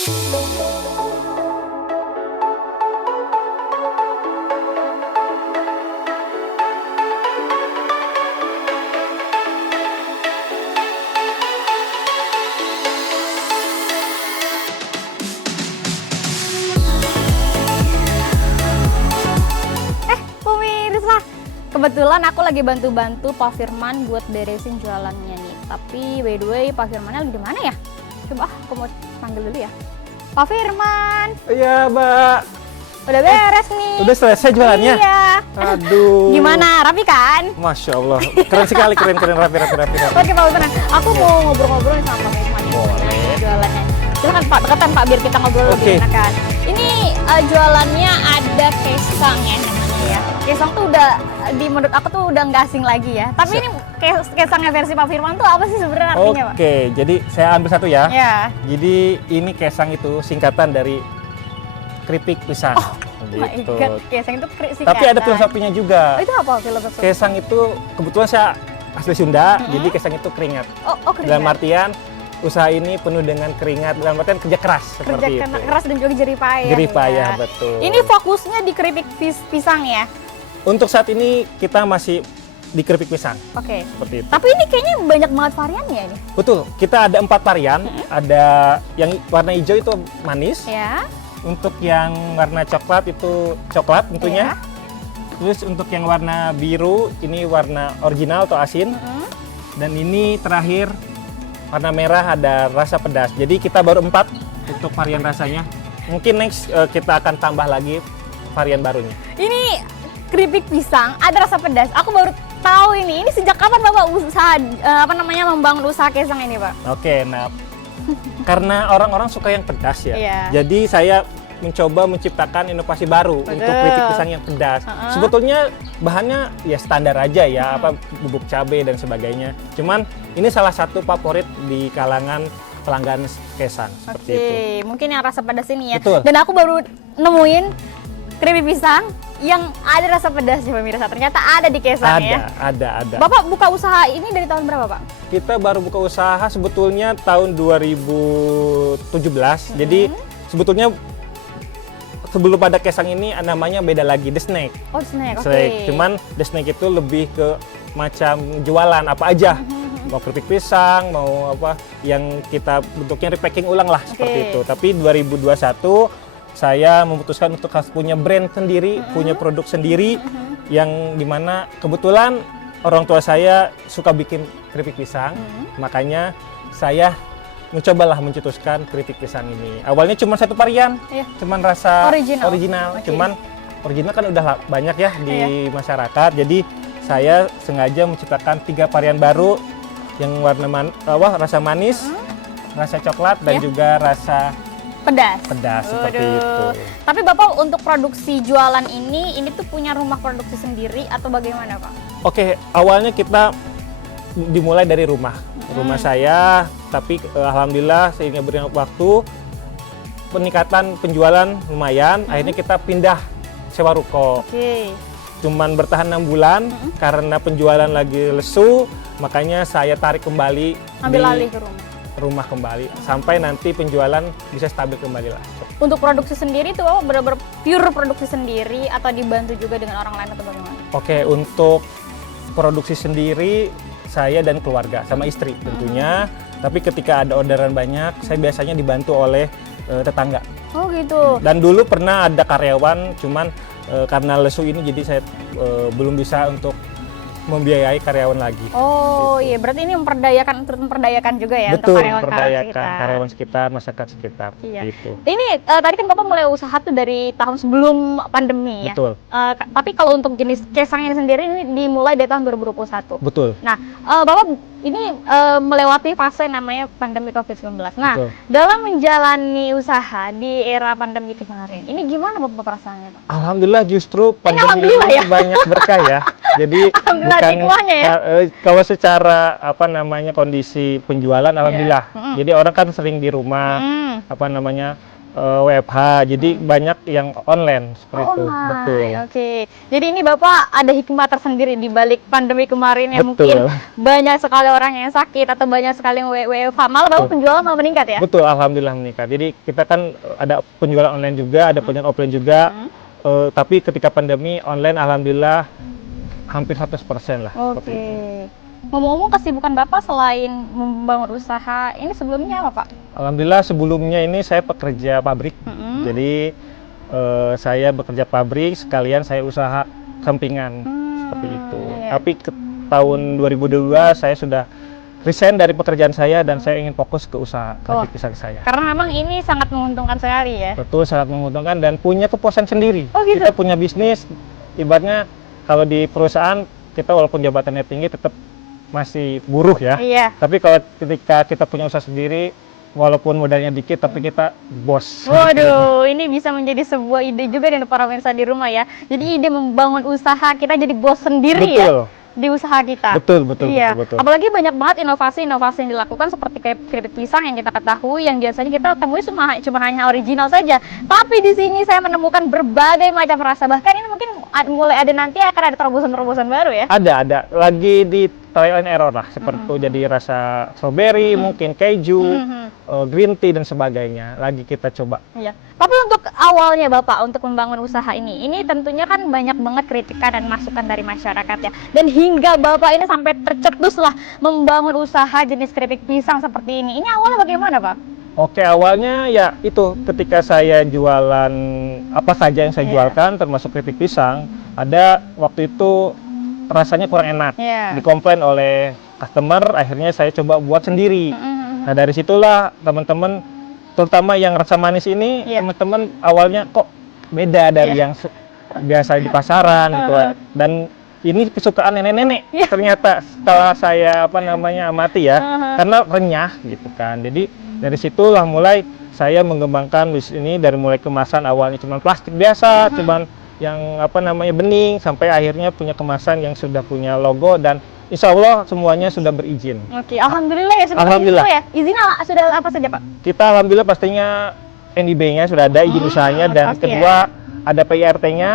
Pemirsa, kebetulan aku lagi bantu-bantu Pak Firman buat beresin jualannya nih. Tapi by the way, Pak Firmannya lagi di mana ya? Coba aku mau panggil dulu ya. Pak Firman. Iya, Mbak. Udah beres nih. Udah selesai jualannya? Iya. Aduh. Gimana? Rapi kan? Masya Allah. Keren sekali, keren rapi. Oke Pak Firman, aku mau ngobrol-ngobrol nih sama Pak Firman. Boleh. Jualannya. Silakan Pak, deketan Pak biar kita ngobrol lebih enak kan. Ini jualannya ada kesang ya namanya ya. Kesang tuh udah menurut aku tuh udah nggak asing lagi ya. Tapi ini kesangnya versi Pak Firman tuh apa sih sebenarnya artinya Pak? Oke, jadi saya ambil satu ya. Ya. Jadi ini kesang itu singkatan dari keripik pisang. Oh my god, kesang itu singkatan. Tapi ada filosofinya juga. Oh, itu apa filosofinya? Kesang itu kebetulan saya asli Sunda, jadi kesang itu keringat. Oh keringat. Dalam artian usaha ini penuh dengan keringat, dalam artian kerja keras seperti itu. Keras dan juga jerih payah. Jerih payah, ya. betul. Ini fokusnya di keripik pisang ya? Untuk saat ini kita masih di keripik pisang. Oke. Seperti itu. Tapi ini kayaknya banyak banget variannya ini. Betul, kita ada 4 varian. Ada yang warna hijau itu manis. Ya. Untuk yang warna coklat itu coklat tentunya. Ya. Terus untuk yang warna biru ini warna original atau asin. Dan ini terakhir warna merah ada rasa pedas. Jadi kita baru 4 untuk varian rasanya. Mungkin next kita akan tambah lagi varian barunya. Ini keripik pisang ada rasa pedas. Aku baru tahu ini. Ini sejak kapan Bapak usaha membangun usaha kesang ini, Pak? Oke, nah karena orang-orang suka yang pedas ya. Iya. Jadi saya mencoba menciptakan inovasi baru untuk keripik pisang yang pedas. Sebetulnya bahannya ya standar aja ya, apa bubuk cabai dan sebagainya. Cuman ini salah satu favorit di kalangan pelanggan kesang seperti itu. Mungkin yang rasa pedas ini ya. Betul. Dan aku baru nemuin keripik pisang yang ada rasa pedas ya pemirsa. Ternyata ada di kesang ya. Ada. Bapak buka usaha ini dari tahun berapa, Pak? Kita baru buka usaha sebetulnya tahun 2017. Jadi sebetulnya sebelum ada kesang ini namanya beda lagi, The Snack. Oh, Snack. Oke. Cuman The Snack itu lebih ke macam jualan apa aja. Mau keripik pisang, mau apa yang kita bentuknya repacking ulang lah seperti itu. Tapi 2021 saya memutuskan untuk harus punya brand sendiri, punya produk sendiri yang dimana kebetulan orang tua saya suka bikin keripik pisang, makanya saya mencobalah mencetuskan keripik pisang ini. Awalnya cuma satu varian, cuman rasa original. Cuman original kan udah banyak ya di masyarakat, jadi saya sengaja menciptakan 3 varian baru yang warna rasa manis, rasa coklat dan juga rasa pedas seperti itu. Tapi Bapak untuk produksi jualan ini tuh punya rumah produksi sendiri atau bagaimana, Pak? Oke, awalnya kita dimulai dari rumah saya, tapi alhamdulillah seiring berjalannya waktu peningkatan penjualan lumayan, akhirnya kita pindah sewa ruko. Cuman bertahan 6 bulan karena penjualan lagi lesu, makanya saya tarik kembali ambil alih ke rumah kembali sampai nanti penjualan bisa stabil kembali lah. Untuk produksi sendiri itu Bapak benar-benar pure produksi sendiri atau dibantu juga dengan orang lain atau bagaimana? Oke, untuk produksi sendiri saya dan keluarga sama istri tentunya. Tapi ketika ada orderan banyak, saya biasanya dibantu oleh tetangga. Oh gitu. Dan dulu pernah ada karyawan, cuman karena lesu ini jadi saya belum bisa untuk membiayai karyawan lagi. Oh iya, berarti ini memperdayakan juga ya. Betul, untuk karyawan sekitar, masyarakat sekitar. Iya. Gitu. Ini tadi kan Bapak mulai usaha tuh dari tahun sebelum pandemi ya. Betul. Tapi kalau untuk jenis kesangnya sendiri ini dimulai dari tahun 2021. Betul. Nah, Bapak ini melewati fase namanya pandemi COVID-19. Nah, Betul. dalam menjalani usaha di era pandemi kemarin, ini gimana Bapak perasaannya, Pak? Alhamdulillah justru pandemi ini banyak berkah ya. Jadi bukan kalau secara kondisi penjualan alhamdulillah. Jadi orang kan sering di rumah WFH, jadi banyak yang online seperti itu. Betul. Oke. Jadi ini Bapak ada hikmah tersendiri di balik pandemi kemarin ya, Betul. mungkin banyak sekali orang yang sakit atau banyak sekali yang WFH. Malah Bapak penjualan malah meningkat ya? Betul, alhamdulillah meningkat. Jadi kita kan ada penjualan online juga, ada penjualan offline juga. Tapi ketika pandemi online alhamdulillah hampir 100% lah. Seperti itu. Ngomong-ngomong kesibukan Bapak selain membangun usaha, ini sebelumnya apa Pak? Alhamdulillah sebelumnya ini saya pekerja pabrik. Jadi saya bekerja pabrik sekalian saya usaha sampingan seperti itu. Tapi ke tahun 2022 saya sudah resign dari pekerjaan saya dan saya ingin fokus ke usaha keripik pisang saya. Karena memang ini sangat menguntungkan sekali ya. Betul, sangat menguntungkan dan punya kepuasan sendiri. Oh gitu. Kita punya bisnis, ibaratnya kalau di perusahaan kita walaupun jabatannya tinggi tetap masih buruh ya. Iya. Tapi kalau ketika kita punya usaha sendiri, walaupun modalnya dikit, tapi kita bos. Waduh, ini bisa menjadi sebuah ide juga dari para pemirsa di rumah ya. Jadi ide membangun usaha kita jadi bos sendiri Betul. ya di usaha kita. Betul. Iya. Betul. Apalagi banyak banget inovasi-inovasi yang dilakukan seperti kayak keripik pisang yang kita ketahui yang biasanya kita temui cuma hanya original saja. Tapi di sini saya menemukan berbagai macam rasa. Bahkan ini mungkin mulai ada nanti akan ada terobosan-terobosan baru ya. Ada. Lagi di trial and error lah, seperti itu. Jadi rasa strawberry, mungkin keju, green tea dan sebagainya. Lagi kita coba. Iya. Tapi untuk awalnya Bapak untuk membangun usaha ini tentunya kan banyak banget kritikan dan masukan dari masyarakat ya. Dan hingga Bapak ini sampai tercetus lah membangun usaha jenis keripik pisang seperti ini. Ini awalnya bagaimana Pak? Oke, awalnya ya itu ketika saya jualan apa saja yang saya jualkan, termasuk keripik pisang, ada waktu itu rasanya kurang enak, dikomplain oleh customer, akhirnya saya coba buat sendiri. Nah dari situlah teman-teman, terutama yang rasa manis ini, teman-teman awalnya kok beda dari yang biasa di pasaran gitu. Dan ini kesukaan nenek-nenek ternyata setelah saya amati ya, karena renyah gitu kan. Jadi dari situlah mulai saya mengembangkan bisnis ini, dari mulai kemasan awalnya cuma plastik biasa, cuman yang bening, sampai akhirnya punya kemasan yang sudah punya logo dan insya Allah semuanya sudah berizin. Oke, alhamdulillah ya. Alhamdulillah. Ya. Izinnya sudah apa saja Pak? Kita alhamdulillah pastinya NIB-nya sudah ada, izin usahanya, dan kedua ada PIRT-nya,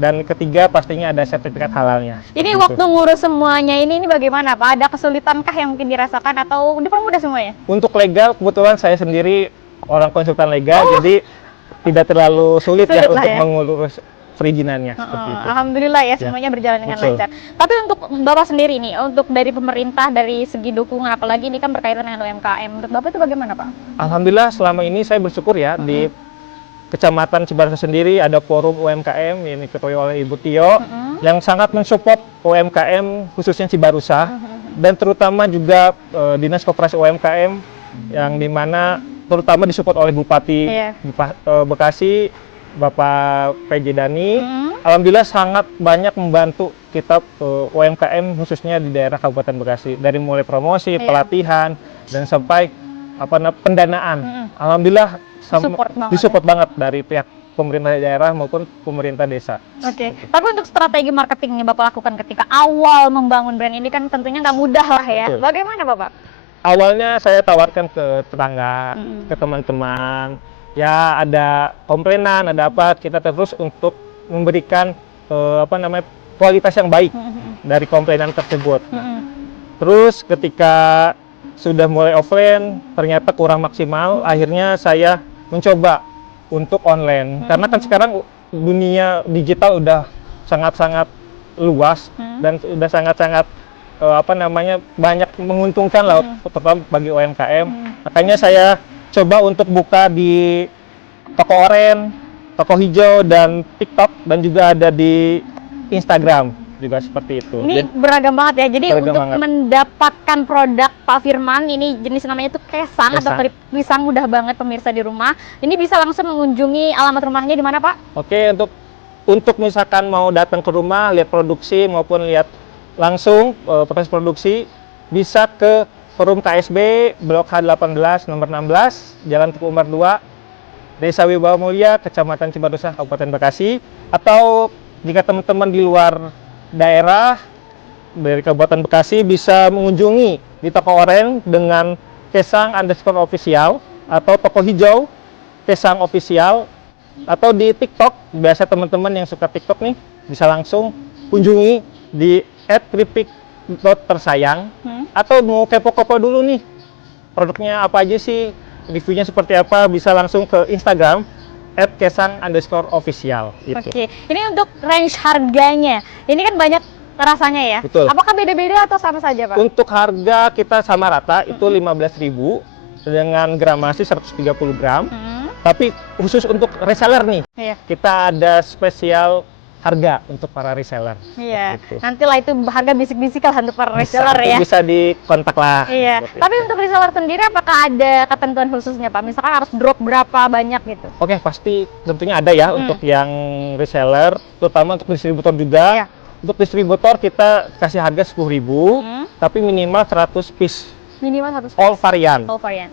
dan ketiga pastinya ada sertifikat halalnya. Ini waktu ngurus semuanya ini bagaimana Pak? Ada kesulitankah yang mungkin dirasakan atau dipermudah semuanya? Untuk legal kebetulan saya sendiri orang konsultan legal, jadi tidak terlalu sulit ya untuk mengurus perizinannya seperti itu. Alhamdulillah ya, semuanya berjalan dengan lancar. Tapi untuk Bapak sendiri nih, untuk dari pemerintah, dari segi dukungan, apalagi ini kan berkaitan dengan UMKM, menurut Bapak itu bagaimana Pak? Alhamdulillah selama ini saya bersyukur ya, di Kecamatan Cibarusah sendiri ada forum UMKM yang diketuai oleh Ibu Tio yang sangat mensupport UMKM khususnya Cibarusah, dan terutama juga Dinas Koperasi UMKM yang dimana terutama disupport oleh Bupati Bekasi, Bapak PJ Dani. Alhamdulillah sangat banyak membantu kita UMKM khususnya di daerah Kabupaten Bekasi, dari mulai promosi, pelatihan, dan sampai pendanaan. Alhamdulillah disupport banget dari pihak pemerintah daerah maupun pemerintah desa. Oke. Tapi untuk strategi marketing yang Bapak lakukan ketika awal membangun brand ini kan tentunya nggak mudah lah ya. Betul. Bagaimana Bapak? Awalnya saya tawarkan ke tetangga, ke teman-teman. Ya ada komplainan, ada apa, kita terus untuk memberikan kualitas yang baik dari komplainan tersebut. Terus ketika sudah mulai offline ternyata kurang maksimal, akhirnya saya mencoba untuk online. Karena kan sekarang dunia digital udah sangat-sangat luas dan udah sangat-sangat banyak menguntungkan lah, terutama bagi UMKM. Makanya saya coba untuk buka di toko oren, toko hijau, dan TikTok, dan juga ada di Instagram juga seperti itu. Ini beragam banget ya. Jadi untuk mendapatkan produk Pak Firman ini jenis namanya itu kesang atau keripik pisang, mudah banget pemirsa di rumah. Ini bisa langsung mengunjungi alamat rumahnya di mana Pak? Oke, untuk misalkan mau datang ke rumah, lihat produksi maupun lihat langsung proses produksi, bisa ke Forum KSB Blok H18 nomor 16 Jalan Teguh Umar 2, Desa Wibawa Mulia, Kecamatan Cibarusah, Kabupaten Bekasi. Atau jika teman-teman di luar daerah dari Kabupaten Bekasi bisa mengunjungi di toko oren dengan Kesang_official atau toko hijau Pisang Official atau di TikTok. Biasa teman-teman yang suka TikTok nih bisa langsung kunjungi di @keripik.tersayang atau mau kepo-kepo dulu nih produknya apa aja sih, reviewnya seperti apa, bisa langsung ke Instagram @kesang_official gitu. Oke, ini untuk range harganya. Ini kan banyak rasanya ya. Betul. Apakah beda-beda atau sama saja, Pak? Untuk harga kita sama rata itu 15.000 dengan gramasi 130 gram. Tapi khusus untuk reseller nih, Iya. kita ada spesial harga untuk para reseller. Iya. Gitu. Nantilah itu harga bisik-bisik lah untuk para reseller ya. Bisa dikontak lah. Iya. Seperti Tapi itu. untuk reseller sendiri apakah ada ketentuan khususnya, Pak? Misalkan harus drop berapa banyak gitu? Oke, pasti tentunya ada ya untuk yang reseller, terutama untuk distributor juga. Iya. Untuk distributor kita kasih harga 10.000, tapi minimal 100 piece Minimal 100 all varian. all varian.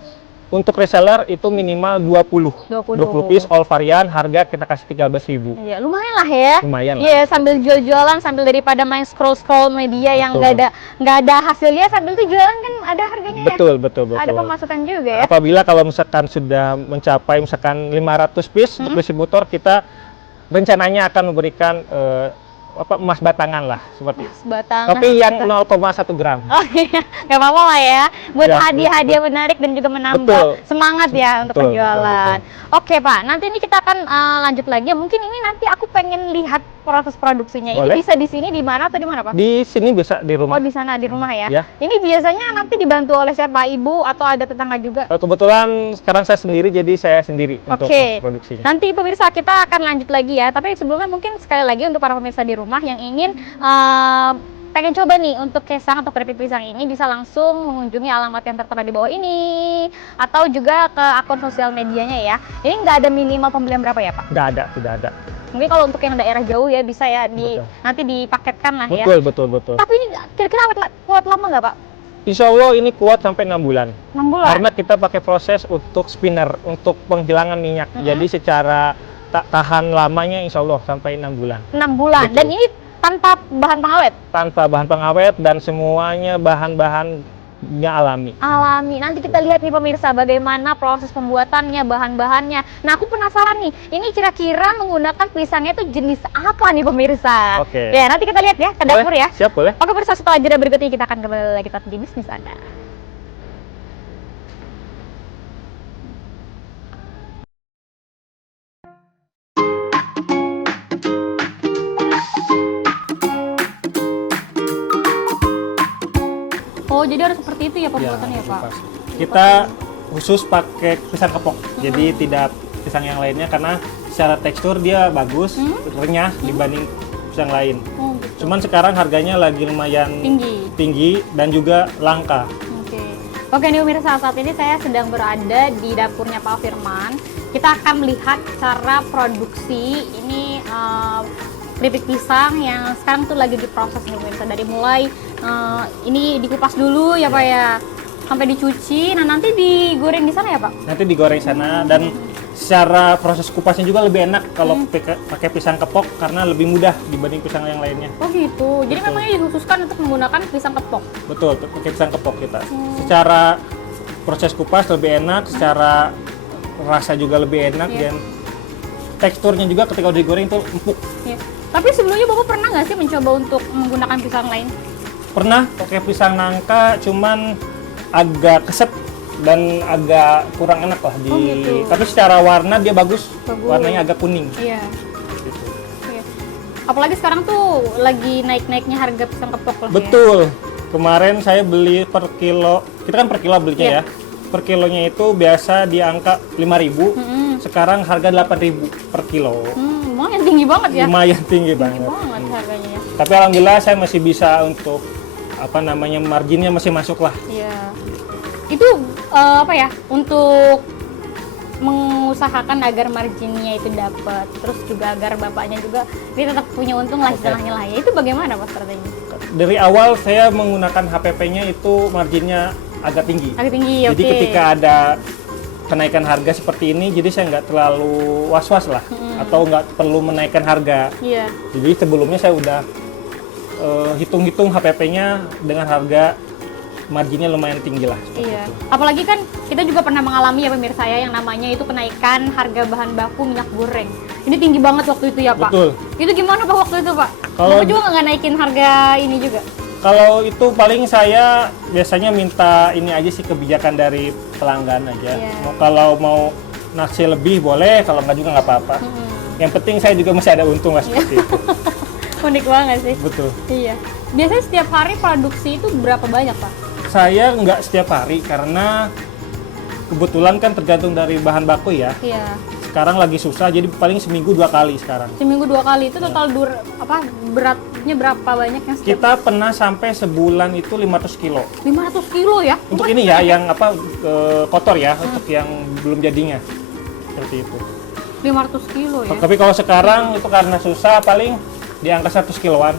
Untuk reseller itu minimal 20 piece all varian, harga kita kasih 13.000. Iya, lumayan lah ya. Lumayan lah. Iya, sambil jual-jualan, sambil daripada main scroll-scroll media yang nggak ada hasilnya, sambil tuh jualan kan ada harganya ya. Betul. Ada pemasukan juga ya. Apabila kalau misalkan sudah mencapai misalkan 500 piece untuk distributor, kita rencananya akan memberikan emas batangan lah seperti itu. Sebatangan. Tapi yang 0,1 gram. Oh iya, nggak apa-apa lah ya. Buat Ya, hadiah-hadiah menarik dan juga menambah Betul. semangat ya untuk Betul, penjualan. Oke Pak, nanti ini kita akan lanjut lagi. Mungkin ini nanti aku pengen lihat proses produksinya. Boleh. Ini bisa di sini, di mana atau di mana Pak? Di sini bisa di Oh rumah. di sana, di rumah ya. Ya. Ini biasanya nanti dibantu oleh siapa? Ibu atau ada tetangga juga? Kebetulan sekarang saya sendiri, jadi saya sendiri untuk Oke. produksinya. Nanti pemirsa kita akan lanjut lagi ya. Tapi sebelumnya mungkin sekali lagi untuk para pemirsa di rumah yang ingin pengen coba nih untuk kesang atau keripik pisang ini, bisa langsung mengunjungi alamat yang tertera di bawah ini atau juga ke akun sosial medianya ya. Ini nggak ada minimal pembelian berapa ya Pak? Nggak ada, tidak ada. Mungkin kalau untuk yang daerah jauh ya bisa ya Betul. nanti dipaketkan lah ya. Betul. Tapi ini kira-kira kuat lama nggak Pak? Insya Allah ini kuat sampai 6 bulan. 6 bulan? Karena kita pakai proses untuk spinner, untuk penghilangan minyak. Jadi secara tahan lamanya insya Allah sampai 6 bulan. 6 bulan. Betul. Dan ini tanpa bahan pengawet? Tanpa bahan pengawet dan semuanya bahan-bahannya alami. Alami. Nanti kita lihat nih pemirsa bagaimana proses pembuatannya, bahan-bahannya. Nah aku penasaran nih, ini kira-kira menggunakan pisangnya itu jenis apa nih pemirsa? Oke. Ya nanti kita lihat ya ke dapur ya. Siap, boleh. Oke pemirsa, setelah jeda berikut ini kita akan kembali lagi tetap di Bisnis Anda. Oh jadi harus seperti itu ya pembuatannya ya, Pak? pas. Kita khusus pakai pisang kepok, jadi tidak pisang yang lainnya karena secara tekstur dia bagus, renyah dibanding pisang lain. Oh gitu. Cuman sekarang harganya lagi lumayan tinggi dan juga langka. Oke nih pemirsa, saat ini saya sedang berada di dapurnya Pak Firman. Kita akan melihat cara produksi ini keripik pisang yang sekarang tuh lagi diproses nih pemirsa. Dari mulai ini dikupas dulu ya Pak ya, sampai dicuci. Nah nanti digoreng di sana ya Pak? Nanti digoreng sana dan secara proses kupasnya juga lebih enak kalau pakai pisang kepok karena lebih mudah dibanding pisang yang lainnya. Oh gitu. Jadi Betul. memangnya dikhususkan untuk menggunakan pisang kepok? Betul, pakai pisang kepok kita. Secara proses kupas lebih enak, secara rasa juga lebih enak dan teksturnya juga ketika udah digoreng itu empuk. Iya. Tapi sebelumnya Bapak pernah nggak sih mencoba untuk menggunakan pisang lain? Pernah pakai pisang nangka, cuman agak keset dan agak kurang enak lah Oh, gitu. Tapi secara warna dia bagus. Bagus. Warnanya agak kuning. Iya. Gitu. Iya. Apalagi sekarang tuh lagi naik-naiknya harga pisang kepok lah. Betul. Kemarin saya beli per kilo, kita kan per kilo belinya Iya. ya. Per kilonya itu biasa di angka 5.000. Sekarang harga 8.000 per kilo. Lumayan tinggi banget ya. Lumayan tinggi Tinggi banget. banget harganya ya. Tapi alhamdulillah saya masih bisa untuk marginnya masih masuk lah. Iya. Itu apa ya? Untuk mengusahakan agar marginnya itu dapat, terus juga agar bapaknya juga dia tetap punya untung lah istilahnya lah ya. Itu bagaimana Pak strategi? Dari awal saya menggunakan HPP-nya itu marginnya agak tinggi. Agak tinggi, Jadi oke. ketika ada kenaikan harga seperti ini, jadi saya nggak terlalu was-was lah, atau nggak perlu menaikkan harga. Iya. Jadi sebelumnya saya udah hitung-hitung HPP-nya dengan harga marginnya lumayan tinggi lah. Iya. Apalagi kan kita juga pernah mengalami ya pemirsa ya yang namanya itu kenaikan harga bahan baku minyak goreng. Ini tinggi banget waktu itu ya Pak. Betul. Itu gimana Pak waktu itu Pak? Kalau- Bapak juga nggak naikin harga ini juga? Kalau itu paling saya biasanya minta ini aja sih, kebijakan dari pelanggan aja. Iya. Kalau mau naksir lebih boleh, kalau nggak juga nggak apa-apa. Yang penting saya juga masih ada untung lah seperti itu. Unik banget sih. Betul. Iya. Biasanya setiap hari produksi itu berapa banyak Pak? Saya nggak setiap hari karena kebetulan kan tergantung dari bahan baku ya. Iya. Sekarang lagi susah, jadi paling seminggu 2 kali sekarang. Seminggu 2 kali itu total beratnya berapa banyak yang setiap? Kita pernah sampai sebulan itu 500 kilo. 500 kilo ya? Untuk ini ya, yang kotor ya, untuk yang belum jadinya. Seperti itu. 500 kilo ya? Tapi kalau sekarang itu karena susah, paling di angka 100 kiloan.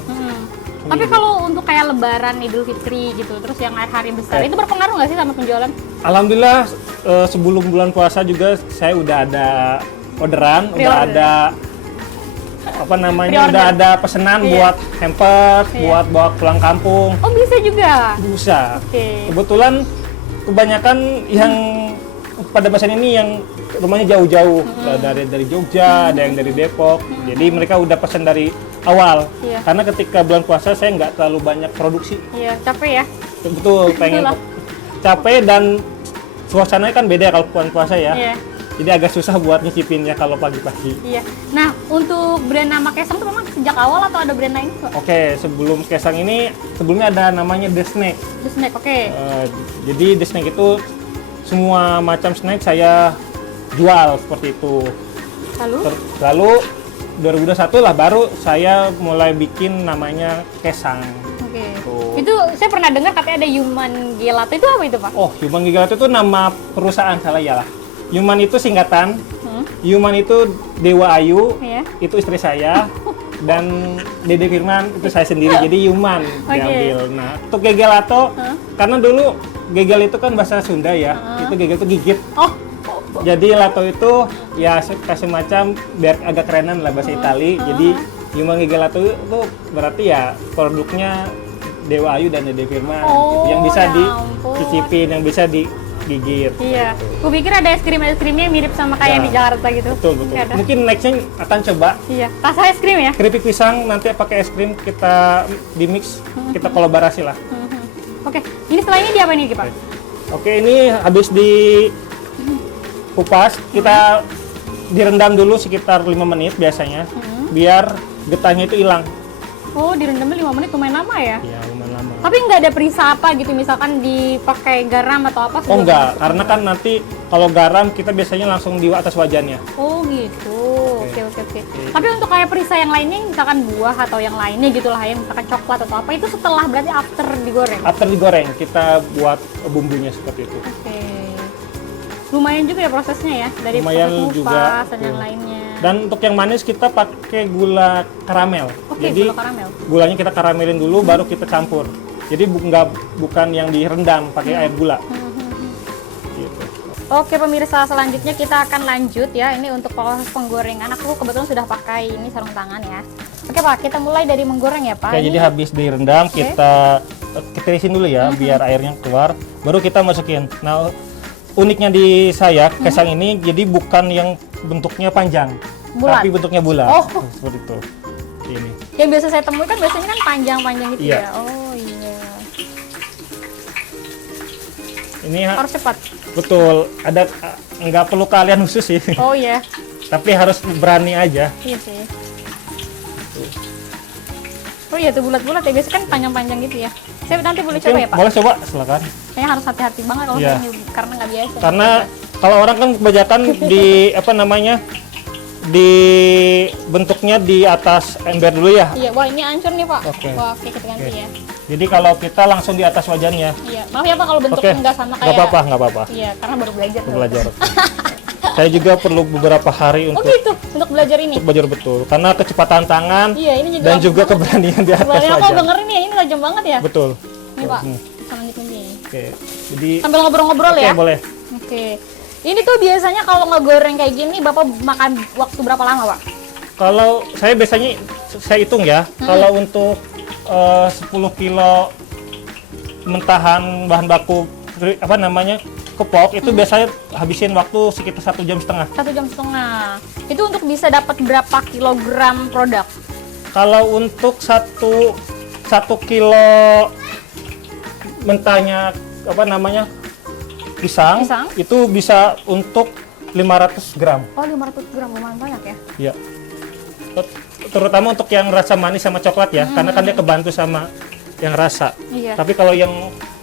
Tapi kalau untuk kayak Lebaran, Idul Fitri gitu, terus yang hari besar, itu berpengaruh nggak sih sama penjualan? Alhamdulillah sebelum bulan puasa juga saya udah ada orderan, udah ada apa namanya, udah ada pesanan buat hamper, buat bawa pulang kampung. Oh bisa juga? Bisa. Oke. Kebetulan kebanyakan yang pada masa ini yang rumahnya jauh-jauh, dari Jogja, ada yang dari Depok. Jadi mereka udah pesan dari awal. Iya. Karena ketika bulan puasa saya nggak terlalu banyak produksi. Iya, capek ya? Betul, pengen Itulah. capek dan suasananya kan beda kalau bulan puasa ya. Iya. Jadi agak susah buat nyicipinnya kalau pagi-pagi. Iya. Nah, untuk brand nama Kesang itu memang sejak awal atau ada brand lain Pak? Oke, sebelum Kesang ini, sebelumnya ada namanya The Snack. The Snack, oke. Jadi The Snack itu semua macam snack saya jual seperti itu. Lalu 2021 lah baru saya mulai bikin namanya Kesang. Oke. Tuh. Itu saya pernah dengar katanya ada Human Gelato, itu apa itu Pak? Oh, Human Gelato itu nama perusahaan saya lah. Human itu singkatan. Human itu Dewa Ayu, Iya. itu istri saya. Dan Dede Firman itu saya sendiri, jadi Human diambil. Nah, untuk Gelato, karena dulu gegel itu kan bahasa Sunda ya, itu gegel itu gigit. Oh, Jadi lato itu ya kasih macam biar agak kerenan lah bahasa Itali. Jadi Human Gelato itu berarti ya produknya Dewa Ayu dan Dede Firman gitu, yang bisa dicicipin, yang bisa digigit. iya. Aku pikir ada es krimnya yang mirip sama kayak yang di Jakarta gitu. Betul, betul. Nggak ada. Mungkin nextnya akan coba Iya. Rasa es krim ya? keripik pisang, nanti pakai es krim kita di mix, kita kolaborasi lah. Oke. Ini setelah ini dia apa nih Pak? Oke, ini habis di kupas, kita direndam dulu sekitar 5 menit biasanya, biar getahnya itu hilang. Oh, direndamnya 5 menit lumayan lama ya? Ya, lumayan lama. Tapi nggak ada perisa apa gitu, misalkan dipakai garam atau apa? Oh enggak, karena kan nanti kalau garam kita biasanya langsung di atas wajannya. Oh gitu, oke. Tapi untuk kayak perisa yang lainnya, misalkan buah atau yang lainnya gitu lah, yang misalkan coklat atau apa, itu setelah berarti after digoreng? After digoreng, kita buat bumbunya seperti itu. Oke. Lumayan juga ya prosesnya ya, dari Lumayan proses juga, kupas dan betul. yang lainnya. Dan untuk yang manis kita pakai gula karamel. Oke, Jadi gula karamel. gulanya kita karamelin dulu, baru kita campur. Jadi bukan yang direndam pakai air gula. Gitu. Oke pemirsa, selanjutnya kita akan lanjut ya. Ini untuk proses penggorengan. Aku kebetulan sudah pakai ini sarung tangan ya. Oke Pak, kita mulai dari menggoreng ya Pak. Oke, Ini- jadi habis direndam kita tirisin dulu ya biar airnya keluar, baru kita masukin. Nah, uniknya di saya Kesang ini jadi bukan yang bentuknya panjang, Bulat. tapi bentuknya bulat. Oh. Seperti itu. Ini. Yang biasa saya temui kan biasanya kan panjang-panjang gitu Iya. ya. Oh iya. Ini Harus cepat. betul. Ada nggak perlu kalian khusus sih, Oh iya. tapi harus berani aja. Iya sih. Oh iya tuh bulat-bulat ya. Biasanya kan panjang-panjang gitu ya. Saya nanti boleh coba ya Pak? Boleh coba, silakan. Kayaknya harus hati-hati banget kalau Iya. saya karena nggak biasa. Karena kalau orang kan kebanyakan di apa namanya, di bentuknya di atas ember dulu ya. Iya, wah ini hancur nih Pak. Oke. Wah, oke kita ganti Oke. ya. Jadi kalau kita langsung di atas wajannya. Iya, maaf ya Pak kalau bentuknya Oke, nggak sama nggak kayak. apa-apa. Iya, karena baru belajar. tuh. Belajar. Saya juga perlu beberapa hari Oh untuk gitu, untuk belajar ini. belajar betul. Karena kecepatan tangan Iya, ini juga. dan juga keberanian di atas Sebenarnya aku wajan. dengerin ya, ini tajam banget ya. Betul. Nih Pak, Hmm. kita lanjut lagi. Oke. Jadi Sambil ngobrol-ngobrol oke, ya. boleh. Oke. Ini tuh biasanya kalau ngegoreng kayak gini, Bapak makan waktu berapa lama, Pak? Kalau saya biasanya saya hitung ya, kalau untuk 10 kilo mentahan bahan baku apa namanya kepok itu biasanya habisin waktu sekitar 1,5 jam. 1,5 jam. Itu untuk bisa dapat berapa kilogram produk? Kalau untuk satu kilo mentahnya apa namanya pisang, itu bisa untuk 500 gram. Oh, 500 gram, lumayan banyak ya? Ya. Terutama untuk yang rasa manis sama coklat ya, karena kan dia kebantu sama yang rasa. Iya. Tapi kalau yang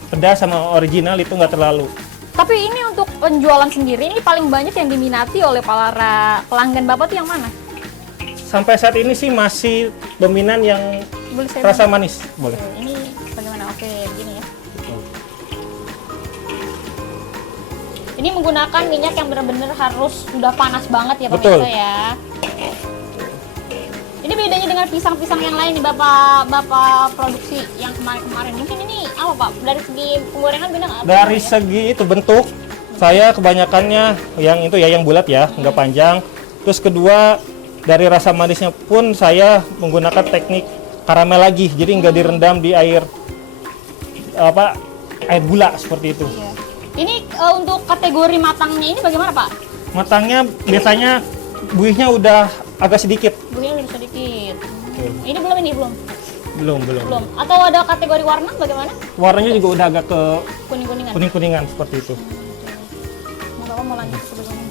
pedas sama original itu nggak terlalu. Tapi ini untuk penjualan sendiri, ini paling banyak yang diminati oleh para pelanggan Bapak tuh yang mana? Sampai saat ini sih masih dominan yang Boleh saya rasa lihat? manis. Boleh. Oke, ini bagaimana? Oke, begini ya. Ini menggunakan minyak yang benar-benar harus sudah panas banget ya Betul. pemirsa ya. Ini bedanya dengan pisang-pisang yang lain nih Bapak produksi yang kemarin-kemarin. Mungkin ini apa Pak? Dari segi penggorengan beda nggak? Dari segi itu bentuk, saya kebanyakannya yang itu ya yang bulat ya, nggak panjang. Terus kedua dari rasa manisnya pun saya menggunakan teknik karamel lagi, jadi nggak direndam di air gula seperti itu. Iya. Ini untuk kategori matangnya ini bagaimana Pak? Matangnya biasanya buihnya udah agak sedikit. Buihnya udah sedikit. Ini belum? Belum. Atau ada kategori warna bagaimana? Warnanya juga udah agak ke Kuning-kuningan. kuning-kuningan seperti itu. Bapak mau lanjut ke belakang.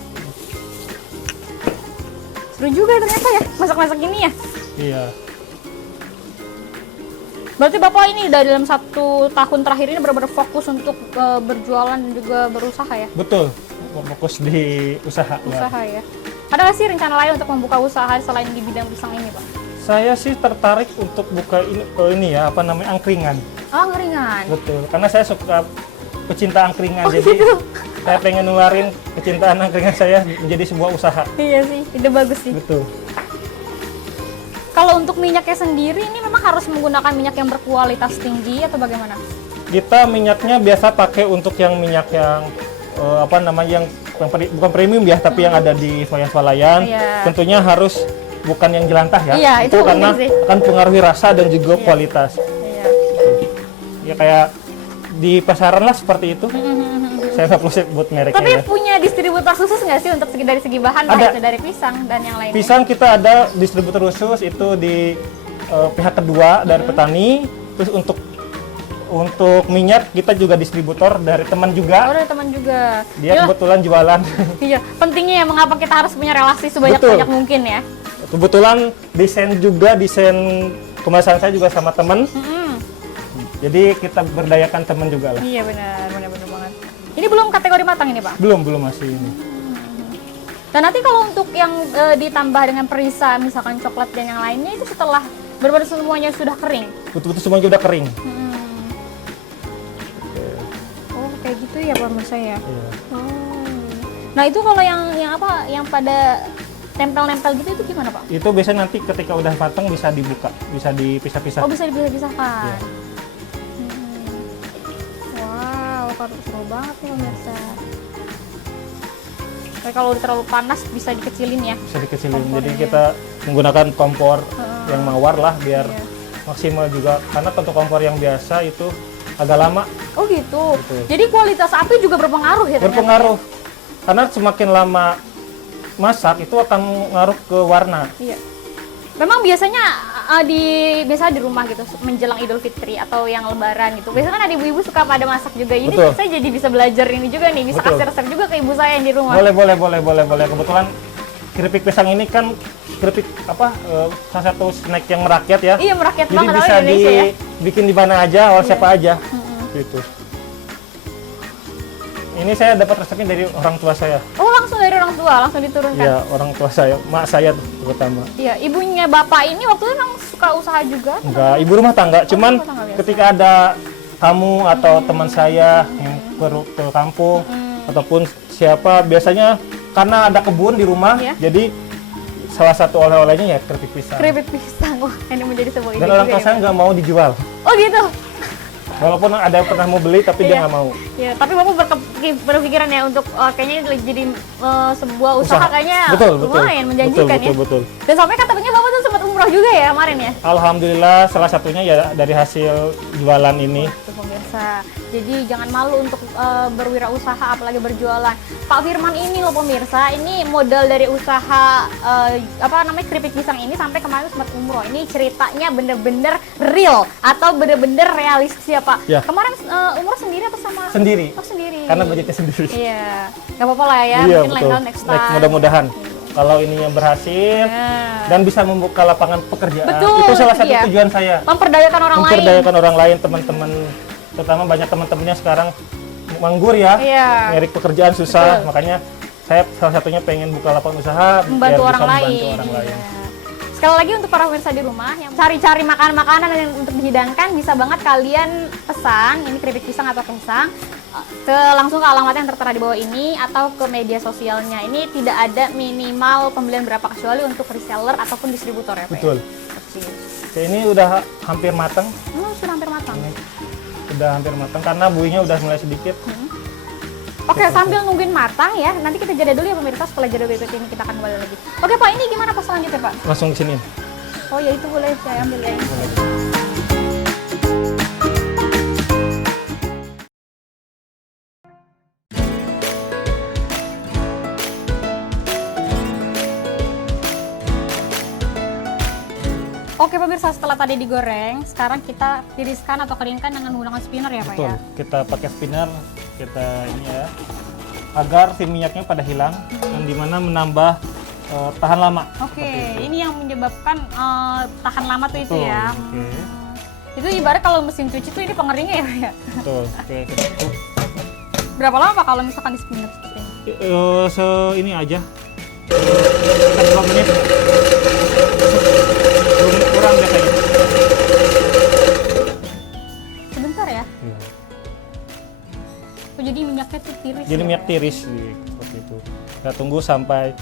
Seru juga ternyata ya masak-masak ini ya. Iya. Berarti Bapak ini udah dalam 1 tahun terakhir ini benar-benar fokus untuk berjualan dan juga berusaha ya? Betul. Fokus di usaha. Usaha ya. Ada nggak sih rencana lain untuk membuka usaha selain di bidang pisang ini, Pak? Saya sih tertarik untuk buka ini ya, apa namanya, angkringan. Oh, angkringan. Betul, karena saya suka pecinta angkringan, Oh, jadi gitu. saya pengen nularin kecintaan angkringan saya menjadi sebuah usaha. Iya sih, ide bagus sih. Betul. Kalau untuk minyaknya sendiri, ini memang harus menggunakan minyak yang berkualitas tinggi atau bagaimana? Kita minyaknya biasa pakai untuk yang minyak yang bukan premium ya, tapi yang ada di swalayan-swalayan. Iya. Tentunya harus bukan yang jelantah ya. Iya, itu karena penting sih. akan pengaruhi rasa dan juga Iya. kualitas. Iya. Ya kayak di pasaran lah seperti itu. Saya nggak perlu sebut mereknya. Tapi ya. punya distributor khusus nggak sih untuk dari segi bahan, Ada. baik itu dari pisang dan yang lainnya? Pisang kita ada distributor khusus itu di pihak kedua dari petani. Terus untuk minyak kita juga distributor dari teman Oh, juga. dari teman juga. Dia Yalah, kebetulan jualan. iya, pentingnya ya mengapa kita harus punya relasi sebanyak-banyak mungkin ya. Kebetulan desain kemasan saya juga sama teman. Jadi kita berdayakan teman juga lah. Iya benar banget. Ini belum kategori matang ini Pak? Belum masih ini. Dan nanti kalau untuk yang ditambah dengan perisa, misalkan coklat dan yang lainnya itu setelah benar-benar semuanya sudah kering. Betul-betul semuanya udah kering. Oh kayak gitu ya Pak menurut saya. Iya. Oh. Nah itu kalau yang pada tempel-nempel gitu itu gimana Pak? Itu biasanya nanti ketika udah matang bisa dibuka, bisa dipisah-pisah. Oh bisa dipisah-pisahkan. Iya. Wow, seru banget nih pemirsa. Kayak kalau udah terlalu panas bisa dikecilin ya. Bisa dikecilin. Kompornya. Jadi kita menggunakan kompor yang mawar lah biar Iya. maksimal juga. Karena untuk kompor yang biasa itu agak lama. Oh gitu. Betul. Jadi kualitas api juga berpengaruh ya? ternyata Berpengaruh. Karena semakin lama masak itu akan ngaruh ke warna. ya? Iya. Memang biasanya biasa di rumah gitu menjelang Idul Fitri atau yang Lebaran gitu. Biasanya kan ada ibu-ibu suka pada masak juga. Ini Betul. saya jadi bisa belajar ini juga nih, bisa Betul. kasih resep juga ke ibu saya yang di rumah. Boleh. Kebetulan keripik pisang ini kan salah satu snack yang merakyat ya. Iya merakyat Jadi banget bisa apalagi di Indonesia ya. dibikin di mana aja, oleh siapa aja. Gitu. Ini saya dapat resepnya dari orang tua saya. Oh langsung dari orang tua, langsung diturunkan. Iya, orang tua saya, mak saya terutama. Iya, ibunya bapak ini waktu itu memang suka usaha juga. Enggak, ibu rumah tangga. Cuman rumah tangga biasa. ketika ada tamu atau teman saya yang ke kampung ataupun siapa, biasanya karena ada kebun di rumah, Iya. jadi salah satu oleh-olehnya ya keripik pisang. Keripik pisang, wah ini menjadi sebuah ide Dan orang juga tua ya, saya Pak. nggak mau dijual. Oh gitu. Walaupun ada yang pernah mau beli, tapi dia Iya. nggak mau. Ya, tapi bapak berpikiran ya untuk kayaknya jadi sebuah usaha kayaknya Betul. lumayan menjanjikan ya. Betul. Dan sampai katanya bapak tuh sempat umroh umroh juga ya kemarin ya? Alhamdulillah salah satunya ya dari hasil jualan ini. Tuh pemirsa, jadi jangan malu untuk berwirausaha apalagi berjualan. Pak Firman ini loh pemirsa, ini modal dari usaha keripik pisang ini sampai kemarin sempat umroh. Ini ceritanya bener-bener real atau bener-bener realistis ya Pak? Ya. Kemarin umroh sendiri atau sama? Sendiri. Oh sendiri. Karena budgetnya sendiri. Iya, nggak apa-apa lah ya, Iya, mungkin lain betul. tahun next time. Mudah-mudahan kalau ininya berhasil dan bisa membuka lapangan pekerjaan. Betul, itu salah satu iya. tujuan saya. Memperdayakan orang lain. Memperdayakan orang lain, teman-teman, terutama banyak teman-temannya sekarang nganggur ya, Iya. nyari pekerjaan susah, Betul. makanya saya salah satunya pengen buka lapangan usaha Membantu biar orang bisa lain. membantu orang lain. Iya. Sekali lagi untuk para pemirsa di rumah yang cari-cari makanan-makanan yang untuk dihidangkan, bisa banget kalian pesan ini keripik pisang atau kesang langsung ke alamat yang tertera di bawah ini atau ke media sosialnya. Ini tidak ada minimal pembelian berapa kecuali untuk reseller ataupun distributor ya Pak. Betul. Ya? Oke, ini udah hampir matang. Sudah hampir matang. Udah hampir matang karena buihnya udah mulai sedikit. Oke, sambil nungguin matang ya, nanti kita jeda dulu ya pemirsa. Setelah jeda berikut ini kita akan kembali lagi. Oke Pak, ini gimana Pak selanjutnya Pak? Langsung ke sini. Oh ya itu boleh saya ambil ya. Oke pemirsa, setelah tadi digoreng, sekarang kita tiriskan atau keringkan dengan menggunakan spinner ya Pak Betul. ya? Kita pakai spinner, kita ini ya, agar si minyaknya pada hilang dan dimana menambah tahan lama. Oke, ini yang menyebabkan tahan lama tuh itu Betul, ya. oke. Itu ibarat kalau mesin cuci tuh ini pengeringnya ya Pak ya? Betul. Oke, kita tutup. Berapa lama Pak kalau misalkan di spinner seperti ini? Ini aja. Sekitar 2 menit. 2 menit kurang biasanya. Sebentar ya? Oh, jadi minyaknya tuh tiris. Jadi ya, minyak Pak? tiris seperti itu. Kita tunggu sampai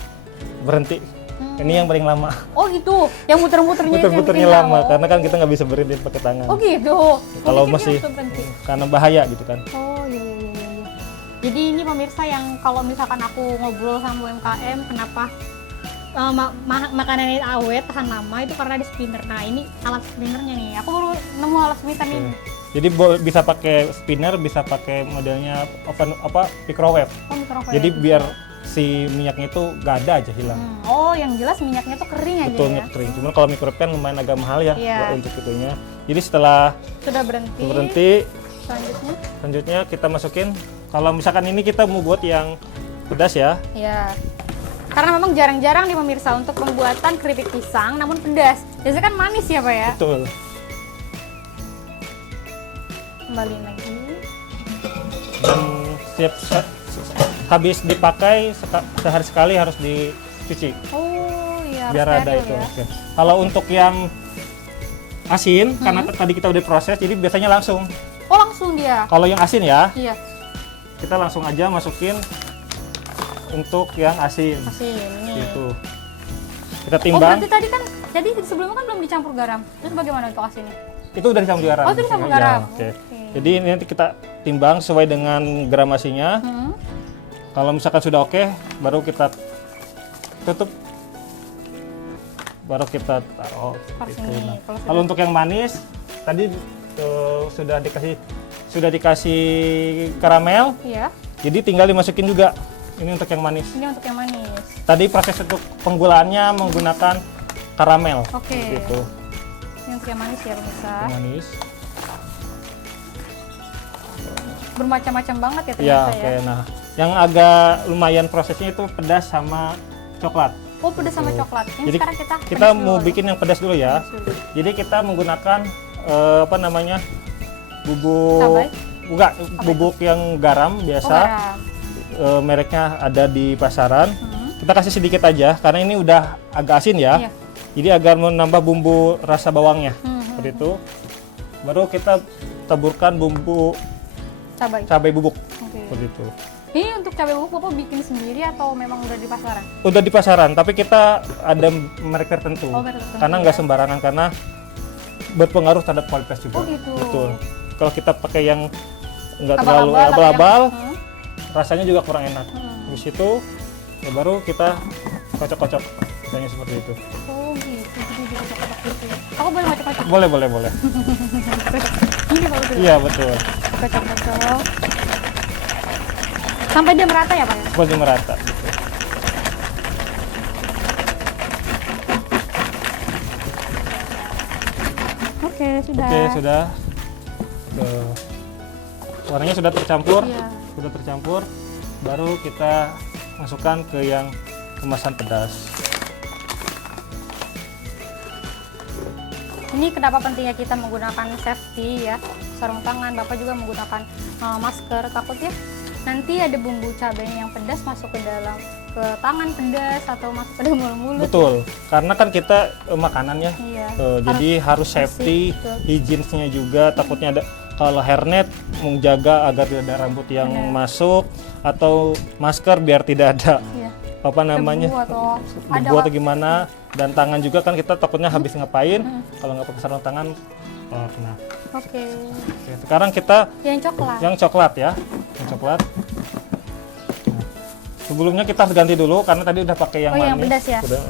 berhenti. Ini yang paling lama. Oh gitu, yang muter-muternya itu yang Muter-muternya bikin lama karena kan kita nggak bisa berhenti pakai tangan. Oh gitu. Kalau Oh, masih langsung berhenti. karena bahaya gitu kan. Oh iya, iya, iya, iya. Jadi ini pemirsa yang kalau misalkan aku ngobrol sama UMKM, kenapa makanan ini awet, tahan lama itu karena di spinner. Nah ini alat spinnernya nih, aku baru nemu alat spinner ini. Jadi bisa pakai spinner, bisa pakai modelnya oven microwave. Oh mikrofon. Jadi biar si minyaknya itu nggak ada aja hilang. Oh yang jelas minyaknya tuh kering aja Betul, ya. minyak kering. Cuman kalau microwave kan lumayan agak mahal ya Iya. untuk itunya. Jadi setelah Sudah berhenti. selanjutnya kita masukin. Kalau misalkan ini kita mau buat yang pedas ya. Iya. Karena memang jarang-jarang nih pemirsa untuk pembuatan keripik pisang namun pedas. Biasanya kan manis ya Pak ya. Betul. Kembaliin lagi. Dan habis dipakai sehari sekali harus dicuci Oh iya. biar harus ada steril itu. ya. Oke. Kalau untuk yang asin karena tadi kita udah proses jadi biasanya langsung. Oh langsung dia. Kalau yang asin ya Iya. kita langsung aja masukin untuk yang asin. Asin ini. Gitu. Kita Oh timbang. berarti tadi kan, jadi sebelumnya kan belum dicampur garam. Terus bagaimana untuk asinnya? Itu udah dicampur garam. Oh, itu dicampur Ya, garam. Oke. Oke. Jadi ini nanti kita timbang sesuai dengan gramasinya. Kalau misalkan sudah oke, baru kita tutup. Baru kita taruh. Seperti Gitu. ini. Nah, Kalau kalau untuk yang manis, tadi sudah dikasih karamel. Iya. Jadi tinggal dimasukin juga. Ini untuk yang manis. Ini untuk yang manis. Tadi proses untuk penggulaannya menggunakan karamel. Oke. Gitu. Ini untuk yang manis ya pemirsa. Yang manis. Bermacam-macam banget ya Ya, ternyata oke. ya. Nah, yang agak lumayan prosesnya itu pedas sama coklat. Oh pedas sama coklat. Ini Jadi sekarang kita kita pedas mau dulu. bikin yang pedas dulu ya. Pedas dulu. Jadi kita menggunakan bubuk Cabai? enggak, bubuk yang garam Oh biasa. garam. Mereknya ada di pasaran. Kita kasih sedikit aja karena ini udah agak asin ya. Iya. Jadi agar menambah bumbu rasa bawangnya. Seperti itu. Baru kita taburkan bumbu Cabai. cabai bubuk. Oke. Seperti itu. Ini untuk cabai bubuk Bapak bikin sendiri atau memang udah di pasaran? Udah di pasaran, tapi kita ada merek tertentu. Oh, merek tertentu, Karena nggak ya. sembarangan karena berpengaruh terhadap kualitas juga. Oh, gitu. Betul. Kalau kita pakai yang nggak Abal-abal terlalu atau abal-abal, yang- rasanya juga kurang enak. Habis itu ya baru kita kocok-kocok, misalnya seperti itu. Oh gitu. Aku boleh kocok-kocok? Boleh, boleh, boleh. Ini Pak betul? Iya, betul. Kocok-kocok. Sampai dia merata ya Pak ya? Buat dia merata. Oke, sudah. Oke, sudah. Tuh. Warnanya sudah tercampur. Iya. Sudah tercampur. Baru kita masukkan ke yang kemasan pedas. Ini kenapa pentingnya kita menggunakan safety ya, sarung tangan. Bapak juga menggunakan masker, takutnya nanti ada bumbu cabai yang pedas masuk ke dalam, ke tangan pedas atau masuk ke dalam mulut. Betul, karena kan kita makanan ya. Iya. Jadi harus safety, betul. higienisnya juga. Takutnya ada kalau hairnet menjaga agar tidak ada rambut yang masuk, atau masker biar tidak ada Iya. apa namanya Debu atau gimana. Dan tangan juga kan kita takutnya habis ngapain kalau nggak pakai sarung tangan. Nah, Oke. sekarang kita Yang coklat. yang coklat ya, yang coklat. Nah, sebelumnya kita harus ganti dulu karena tadi udah pakai yang manis. Yang pedas ya. Udah,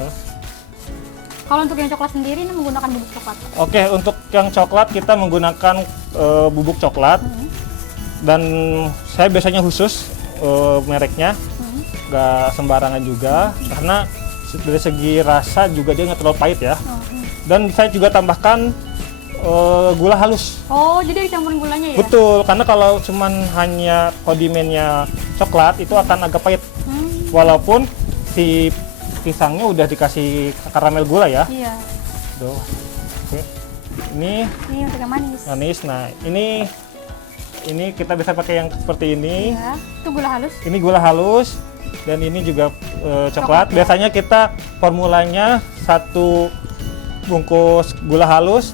Kalau untuk yang coklat sendiri ini menggunakan bubuk coklat. Oke, untuk yang coklat kita menggunakan bubuk coklat. Dan saya biasanya khusus mereknya, nggak sembarangan juga, karena dari segi rasa juga dia nggak terlalu pahit ya. Dan saya juga tambahkan gula halus. Oh, jadi dicampurin gulanya ya? Betul, karena kalau cuman hanya kondimennya coklat itu akan agak pahit. Walaupun si pisangnya udah dikasih karamel gula ya. Iya. Tuh. Oke. Ini Ini untuk yang manis. manis. Nah, ini kita bisa pakai yang seperti ini. Iya. Itu gula halus. Ini gula halus dan ini juga coklat. Coklat, ya? Biasanya kita formulanya 1 bungkus gula halus,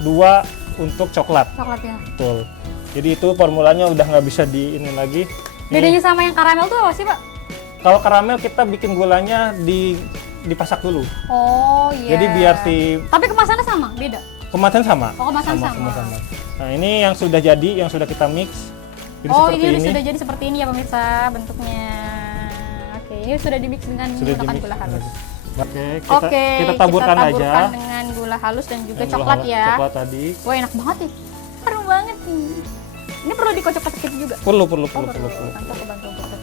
2 untuk coklat. Coklat ya. Betul. Jadi itu formulanya udah nggak bisa di ini lagi. Bedanya sama yang karamel tuh apa sih, Pak? Kalau karamel kita bikin gulanya dipasak dulu. Oh iya. Jadi biar Tapi kemasannya sama, beda. kemasan sama. Oh, kemasan sama. Nah, ini yang sudah jadi, yang sudah kita mix. Jadi Oh, seperti ini sudah jadi seperti ini ya pemirsa bentuknya. Oke, ini sudah dimix dengan Sudah menggunakan di-mix. gula halus. Oke, kita taburkan aja. Dengan gula halus dan juga Yang gula coklat halus, ya. Coklat tadi. Wah, enak banget nih. Seru banget nih. Ini perlu dikocok-kocok gitu juga. Perlu. Nanti aku bantu untuk kocok.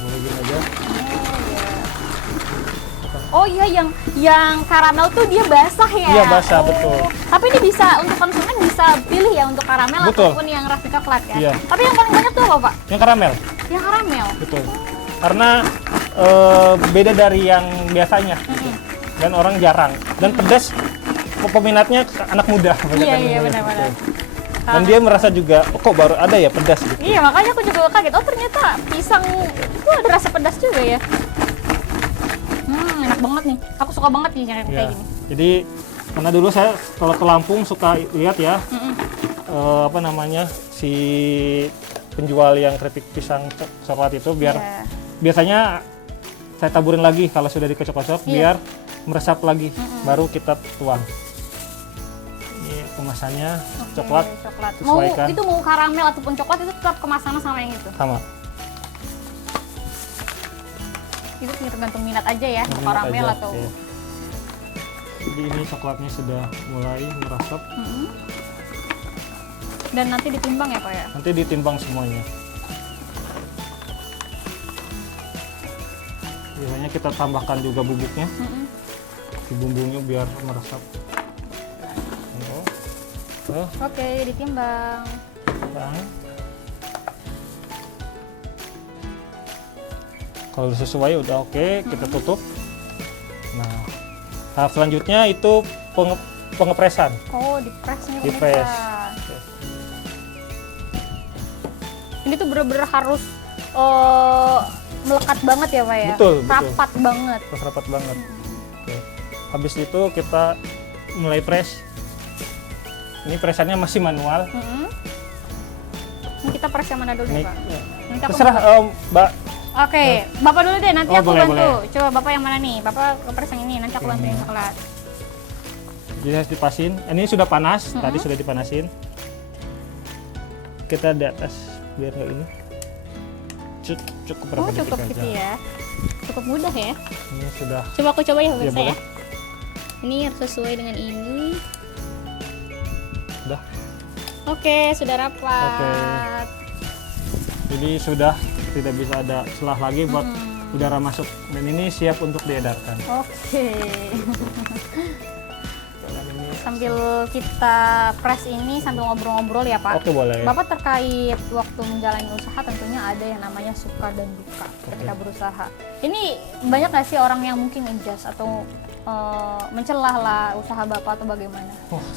Boleh gini aja. Oh iya, yang karamel tuh dia basah ya? Iya, basah, betul. Tapi ini bisa, untuk konsumen bisa pilih ya untuk karamel Betul. ataupun yang rasa coklat ya? Iya. Tapi yang paling banyak tuh apa, Pak? Yang karamel. Yang karamel? Betul. Karena beda dari yang biasanya. Gitu. Dan orang jarang. Dan pedas peminatnya anak muda. Iya, benar-benar. Dan dia merasa juga, oh, kok baru ada ya pedas gitu. Iya, makanya aku juga kaget. Oh, ternyata pisang itu ada rasa pedas juga ya. Enak banget nih. Aku suka banget nih yang kayak gini. Jadi karena dulu saya kalau ke Lampung suka lihat ya, apa namanya, si penjual yang keripik pisang coklat itu biar biasanya saya taburin lagi kalau sudah dikocok-kocok biar meresap lagi, baru kita tuang. Ini kemasannya coklat. Sesuaikan. Itu mau karamel ataupun coklat itu tetap kemasannya sama yang itu. Sama. Itu tergantung minat aja ya, mau karamel atau. Iya. Jadi ini coklatnya sudah mulai meresap. Dan nanti ditimbang ya, Pak ya? Nanti ditimbang semuanya. Biasanya kita tambahkan juga bubuknya, si bumbunya biar meresap. Oke, ditimbang. Kalau sesuai udah oke, kita tutup. Nah, tahap selanjutnya itu pengepresan. Oh, dipres nih Dipres. pemirsa. Ini tuh bener-bener harus melekat banget ya, Pak ya? Betul. Rapat banget. Terus rapat banget. Oke. Habis itu kita mulai press. Ini presannya masih manual. Ini kita press yang mana dulu Ini, nih, Pak? Nanti aku terserah Mbak. Oke, Bapak dulu deh, nanti aku boleh, bantu. boleh. Coba Bapak yang mana nih? Bapak press yang ini, nanti aku bantu yang coklat. Jadi harus dipasin. Ini sudah panas, tadi sudah dipanasin. Kita di atas biar nggak ini. cukup berapa detik cukup aja. gitu ya. Cukup mudah ya. Ini sudah. Coba aku coba ya pemirsa ya. boleh. Ini harus sesuai dengan ini. Udah. Oke, sudah rapat. Jadi sudah tidak bisa ada celah lagi buat udara masuk dan ini siap untuk diedarkan. Oke. Dan ini Sambil kita press ini sambil ngobrol-ngobrol ya Pak. oke boleh. Bapak terkait waktu menjalani usaha tentunya ada yang namanya suka dan duka ketika berusaha. Ini banyak nggak sih orang yang mungkin ngejudge atau mencelah lah usaha Bapak atau bagaimana?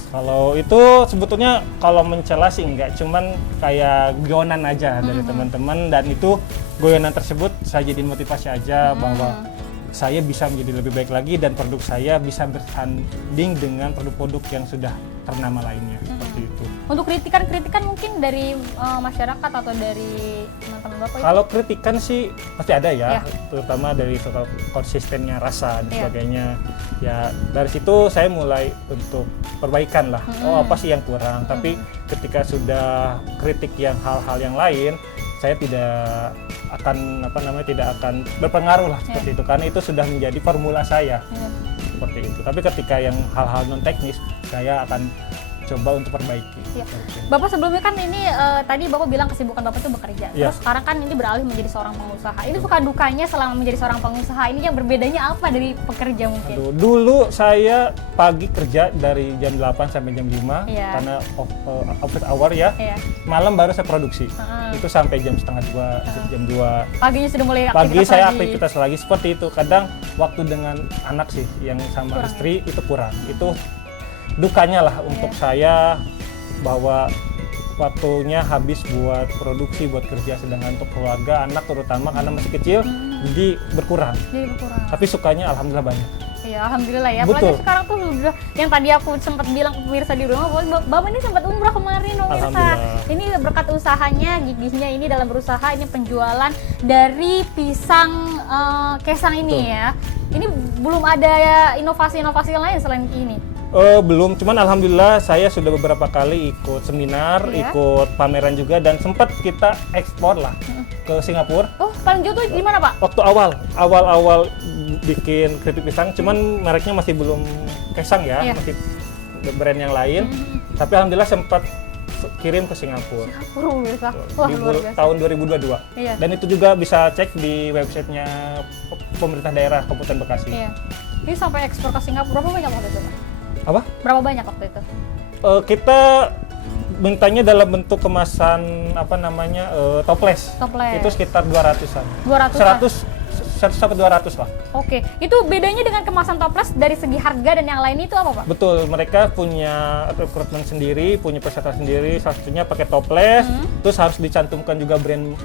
Kalau itu sebetulnya kalau mencela sih enggak, cuman kayak goyonan aja dari teman-teman dan itu goyonan tersebut saya jadiin motivasi aja bahwa saya bisa menjadi lebih baik lagi dan produk saya bisa bersanding dengan produk-produk yang sudah ternama lainnya seperti itu. Untuk kritikan-kritikan mungkin dari masyarakat atau dari teman-teman Bapak itu? Kalau kritikan sih pasti ada ya, Ya. terutama dari soal konsistennya rasa dan Ya. sebagainya. Ya dari situ saya mulai untuk perbaikan lah. Oh apa sih yang kurang? Tapi ketika sudah kritik yang hal-hal yang lain, saya tidak akan tidak akan berpengaruh lah seperti itu karena itu sudah menjadi formula saya seperti itu. Tapi ketika yang hal-hal non teknis, saya akan coba untuk perbaiki. Iya. Bapak sebelumnya kan ini tadi Bapak bilang kesibukan Bapak itu bekerja. Iya. Terus sekarang kan ini beralih menjadi seorang pengusaha. Ini suka dukanya selama menjadi seorang pengusaha. Ini yang berbedanya apa dari pekerja mungkin? Aduh, dulu saya pagi kerja dari jam 8 sampai jam 5 Iya. karena office hour ya. Iya. Malam baru saya produksi. Itu sampai jam setengah 2, jam 2. Paginya sudah mulai Pagi aktivitas saya lagi. aktivitas lagi seperti itu. Kadang waktu dengan anak sih yang sama Kurang istri itu kurang. Itu dukanya lah untuk saya bahwa waktunya habis buat produksi, buat kerja, sedangkan untuk keluarga, anak terutama karena masih kecil, jadi berkurang. Jadi berkurang. Tapi sukanya alhamdulillah banyak. Iya, alhamdulillah ya. Betul. Apalagi sekarang tuh udah yang tadi aku sempat bilang ke pemirsa di rumah, Bapak ini sempat umrah kemarin pemirsa. Alhamdulillah. Ini berkat usahanya, gigihnya ini dalam berusaha, ini penjualan dari pisang kesang ini ya. Ini belum ada inovasi-inovasi lain selain ini. Belum, cuman alhamdulillah saya sudah beberapa kali ikut seminar, Iya. ikut pameran juga dan sempat kita ekspor lah ke Singapura. Oh, paling jauh tuh di mana Pak? Waktu awal bikin keripik pisang, cuman mereknya masih belum kesang ya, Iya. masih brand yang lain. Tapi alhamdulillah sempat kirim ke Singapura Pemirsa. Wah, di luar biasa. tahun 2022. Iya. Dan itu juga bisa cek di websitenya pemerintah daerah Kabupaten Bekasi. Iya. Ini sampai ekspor ke Singapura berapa banyak waktu itu Pak? Apa? Berapa banyak waktu itu? Kita mintanya dalam bentuk kemasan toples. Toples. Itu sekitar 200-an. 200-an? 100 sampai 200 lah. Oke, itu bedanya dengan kemasan toples dari segi harga dan yang lain itu apa Pak? Betul, mereka punya rekrutmen sendiri, punya peserta sendiri, salah satunya pakai toples, terus harus dicantumkan juga brand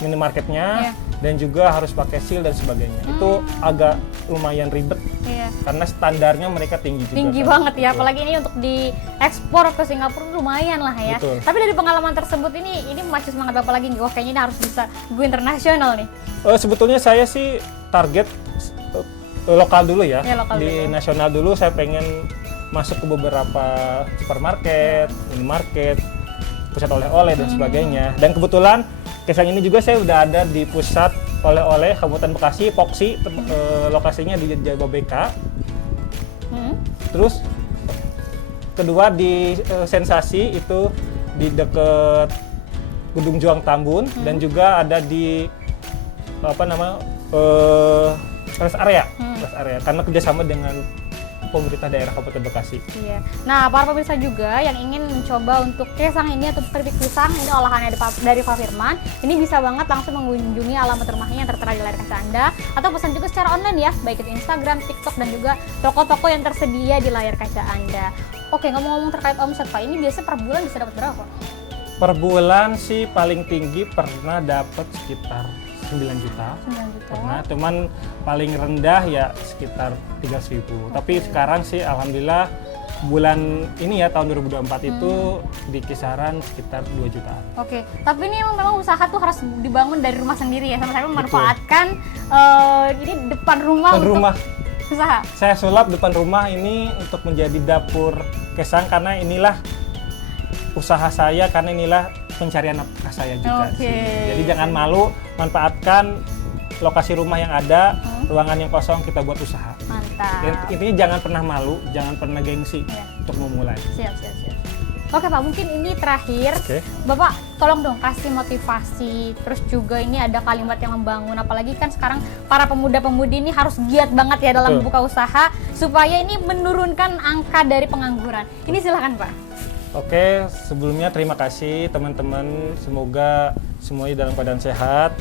minimarketnya, Iya. dan juga harus pakai seal dan sebagainya. Itu agak lumayan ribet Iya. karena standarnya mereka tinggi juga. Tinggi kan. banget ya, Betul. apalagi ini untuk diekspor ke Singapura lumayan lah ya. Betul. Tapi dari pengalaman tersebut ini memacu semangat Bapak lagi, wah kayaknya ini harus bisa go internasional nih. Sebetulnya saya sih target lokal dulu ya. Ya, lokal Di dulu. nasional dulu saya pengen masuk ke beberapa supermarket, minimarket, pusat oleh-oleh dan sebagainya. Dan kebetulan kesang ini juga saya udah ada di pusat oleh-oleh Kabupaten Bekasi, Poksi, lokasinya di Jababeka. Terus kedua di Sensasi itu di deket Gedung Juang Tambun dan juga ada di rest area, karena kerjasama dengan pemerintah daerah Kabupaten Bekasi. Iya. Nah, para pemirsa juga yang ingin mencoba untuk kesang ini atau keripik pisang ini olahannya dari Pak Firman, ini bisa banget langsung mengunjungi alamat rumahnya yang tertera di layar kaca Anda atau pesan juga secara online ya, baik itu Instagram, TikTok dan juga toko-toko yang tersedia di layar kaca Anda. Oke, ngomong-ngomong terkait omset Pak, ini biasa per bulan bisa dapat berapa? Per bulan sih paling tinggi pernah dapat sekitar 9 juta. 9 juta. Pernah, cuman paling rendah ya sekitar 300.000. Tapi sekarang sih alhamdulillah bulan ini ya tahun 2024 itu di kisaran sekitar 2 jutaan. Oke, tapi ini memang usaha tuh harus dibangun dari rumah sendiri ya, sama-sama memanfaatkan ini depan rumah Depan untuk rumah. usaha. Saya sulap depan rumah ini untuk menjadi dapur kesang karena inilah usaha saya, karena inilah pencarian nafkah saya juga Oke. sih. Jadi jangan malu, manfaatkan lokasi rumah yang ada, ruangan yang kosong kita buat usaha. Mantap. Intinya jangan pernah malu, jangan pernah gengsi Iya. untuk memulai. Siap. Oke Pak, mungkin ini terakhir. Oke. Bapak tolong dong kasih motivasi, terus juga ini ada kalimat yang membangun, apalagi kan sekarang para pemuda-pemudi ini harus giat banget ya dalam Betul. membuka usaha supaya ini menurunkan angka dari pengangguran. Ini silahkan Pak. Oke, sebelumnya terima kasih teman-teman. Semoga semuanya dalam keadaan sehat.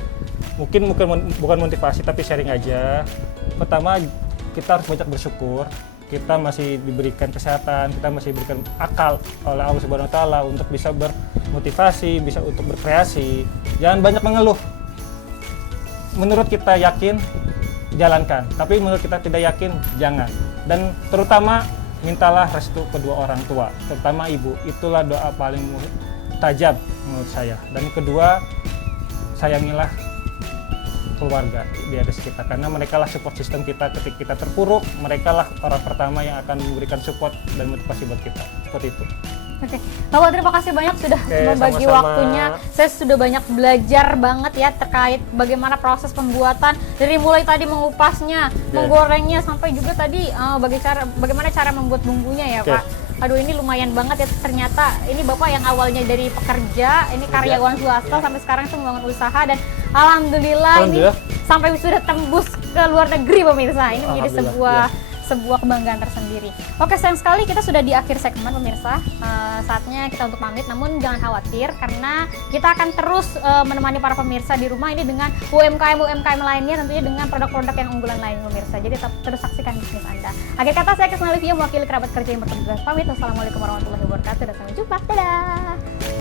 Mungkin bukan motivasi tapi sharing aja. Pertama, kita harus banyak bersyukur. Kita masih diberikan kesehatan, kita masih diberikan akal oleh Allah Subhanahu wa taala untuk bisa bermotivasi, bisa untuk berkreasi. Jangan banyak mengeluh. Menurut kita yakin, jalankan. Tapi menurut kita tidak yakin, jangan. Dan terutama mintalah restu kedua orang tua, terutama ibu. Itulah doa paling tajam menurut saya. Dan kedua, sayangilah keluarga di atas kita, karena mereka lah support system kita ketika kita terpuruk. Mereka lah orang pertama yang akan memberikan support dan motivasi buat kita. Seperti itu. Oke, Bapak terima kasih banyak sudah membagi sama-sama. waktunya. Saya sudah banyak belajar banget ya terkait bagaimana proses pembuatan dari mulai tadi mengupasnya, menggorengnya sampai juga tadi bagaimana cara membuat bumbunya ya Pak. Aduh ini lumayan banget ya, ternyata ini Bapak yang awalnya dari pekerja, ini karyawan swasta sampai sekarang itu membangun usaha, dan alhamdulillah ini sampai sudah tembus ke luar negeri pemirsa. Ini menjadi sebuah kebanggaan tersendiri. Oke, sayang sekali kita sudah di akhir segmen pemirsa. Saatnya kita untuk pamit, namun jangan khawatir karena kita akan terus menemani para pemirsa di rumah ini dengan UMKM lainnya, tentunya dengan produk-produk yang unggulan lain pemirsa. Jadi tetap terus saksikan bisnis Anda. Akhir kata, saya Krisna Livia mewakili kerabat kerja yang bertugas pamit. Wassalamualaikum warahmatullahi wabarakatuh dan sampai jumpa. Dadah.